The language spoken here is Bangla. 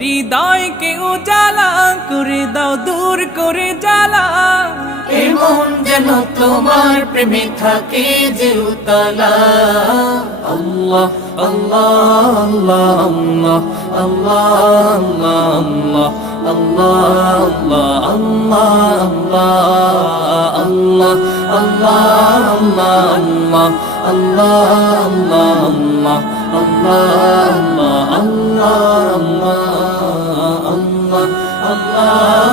হৃদয়কে উজালা করে দাও, দূর করে জ্বালা। এমন যেন তোমার প্রেমে থাকে যে উতলা। আল্লাহ আল্লাহ আল্লাহ আল্লাহ আল্লাহ আল্লাহ আল্লাহ আল্লাহ আল্লাহ আল্লাহ আল্লাহ আল্লাহ আল্লাহ আল্লাহ আল্লাহ আল্লাহ আল্লাহ